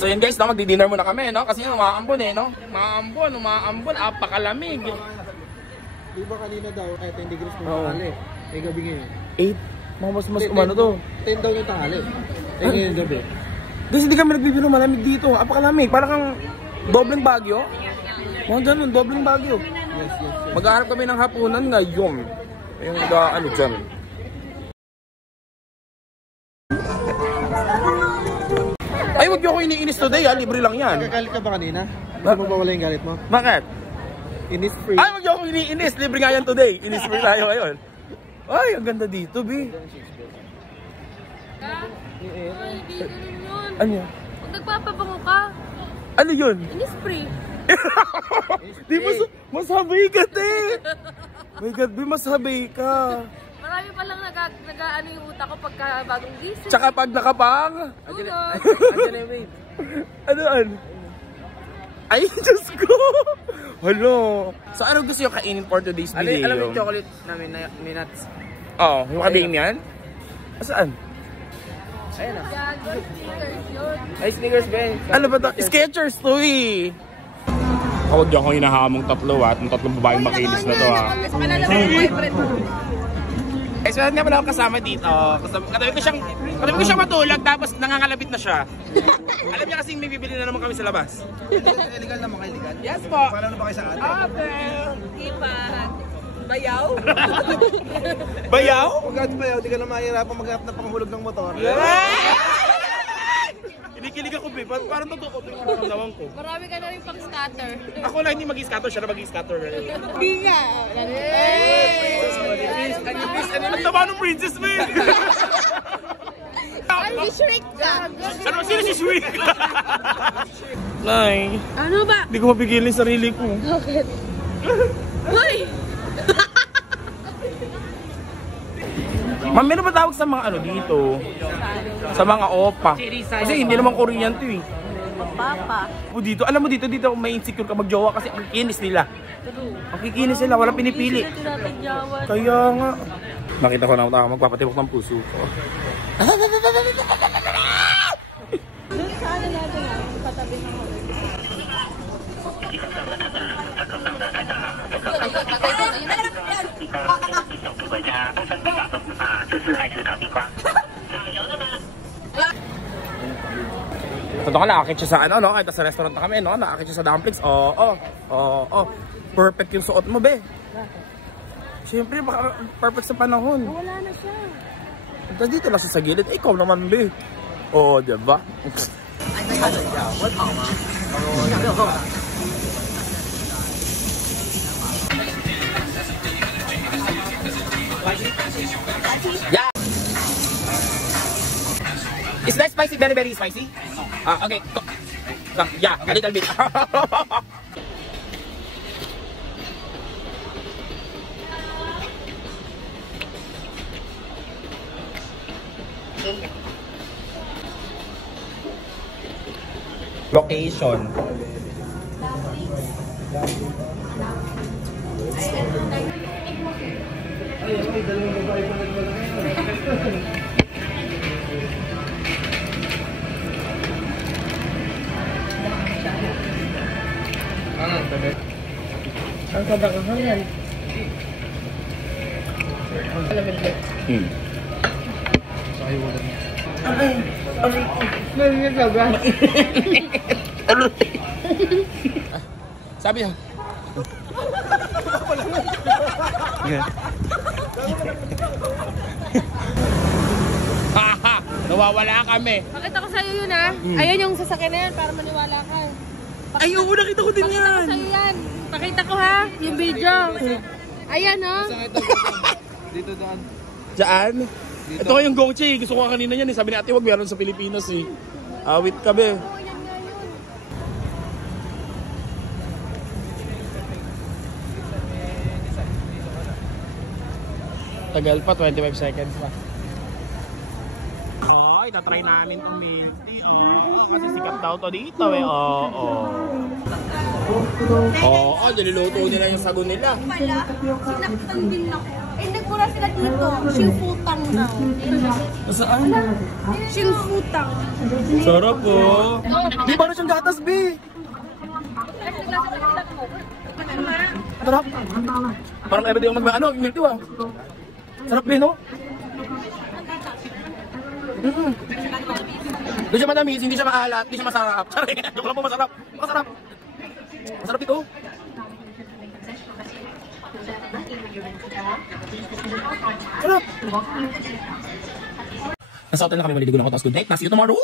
So yun guys, no, magdi-dinner muna kami, no? Kasi umaambon eh, no? Umaambon, apakalamig. Di ba kanina daw, 10 degrees ng tanghali. Eh gabi ngayon. 8? Mas umano to. 10 daw yung tanghali. Eh ngayon gabi. Guys, hindi kami nagbibiro malamig dito. Apakalamig. Parang kang dobleng bagyo. Mga ganun, dobleng bagyo. Yes. Maghahanap kami ng hapunan ngayon. Yung ano dyan. Ay, wag niyo ako iniinis today ha. Libre lang yan. Nagagalit ka ba kanina? Bakit mo ba wala yung galit mo? Bakit? Inis free. Ay, wag niyo ako iniinis. Libre nga yan today. Inis free tayo ngayon. Ay, ang ganda dito, B. Ano yan? Kung nagpapabango ka, ano yun? in-spray. Di masabay ka, te. My God, B, masabay ka. Marami palang nag-ano yung utak ko pagka bagong gising. Tsaka pag nakapang. Ano? Ay, Diyos ko. Hello. So, ano gusto yung kainin for today's video? Alam mo yung chocolate namin na nuts? Oo, yung kabing yan? Saan? Ayan na. Gagon, stickers yun. Ay, sneakers ba yun? Ano ba to? Skechers to eh. Huwag niyo akong hinahamong tatlo at ng tatlong babaeng makinis na to ha. Mas malala mo yung boyfriend mo. Eh, so nga pala ako kasama dito. Katabi ko siyang matulog tapos nangangalabit na siya. Alam niya kasing may bibili na naman kami sa labas. Illegal naman kayo, illegal? Yes po. Paano ba kayo sa atin? Ipan. Bayaw? Bayaw? Pagkat bayaw, di ka na mahirapan maghanap ng panghulog ng motor. Kinikilig ako, babe. Parang totoo ko yung naramdaman ko. Marami ka na rin pang scatter. Ako lang hindi mag-scatter, siya na mag-scatter. Hindi nga. Ano taba ng princess, man? Ay, shrink ka. Ano sino si Shrek? Nay, Ano ba? hindi ko mapigilin yung sarili ko. Bakit? Uy! Ma'am, meron ba tawag sa mga ano dito? Sa mga opa? Kasi hindi naman Korean to eh. Papa. O dito, alam mo dito may insecure ka magjowa kasi ang kinis nila. Ang kikinis nila, walang pinipili. Hindi sila tinatanyawan. Kaya nga. Nakita ko na ako magpapatibok ng puso ko. Doon sa ano natin nga, patabi ng mga. Totoo ka, nakakit siya sa ano, no? Kahit sa restaurant na kami, no? Nakakit siya sa dumplings. Oo. Perfect yung suot mo, be. Siyempre, baka perfect sa panahon. Wala na siya. Tapos dito lang siya sa gilid. Ikaw naman, be. Oo, diba? Yeah. Is that spicy? Very, very spicy? Okay. Yeah, a little bit. Location. Ang kadakahan. Sabi niya. Haha, nawawala kami. Pakita ko sa'yo yun ha. Ayan yung sasakyan na yan para maniwala ka. Ay, oo, nakita ko din Pakita yan. ko sa'yo yan. Pakita ko ha, yung video. Ayan o. Dito daan. Diyan? Ito yung Gongchi. Gusto ko kanina yan eh. Sabi ni ate, wag meron sa Pilipinas eh. Awit ka be. Tagal pa, 25 seconds pa. Oh, itatry namin itong milk tea. Oh, kasi sikat daw to dito eh. Oo, niluluto nila yung sago nila. Pala, sinaktan din ako. Eh, nagmura sila dito. Shingfutang daw. Saan? Shingfutang. Sarap po. gatas, B. Sarap. Parang everyday ako mag-ano, milk tea, ah. Sarap, B, no? Hindi siya matamis, hindi siya maalat, hindi siya masarap. Sorry, joke lang po, masarap. Masarap. Masarap ito. Sarap. Nasa hotel na kami, maliligo na ako. Tapos good night, na see you tomorrow.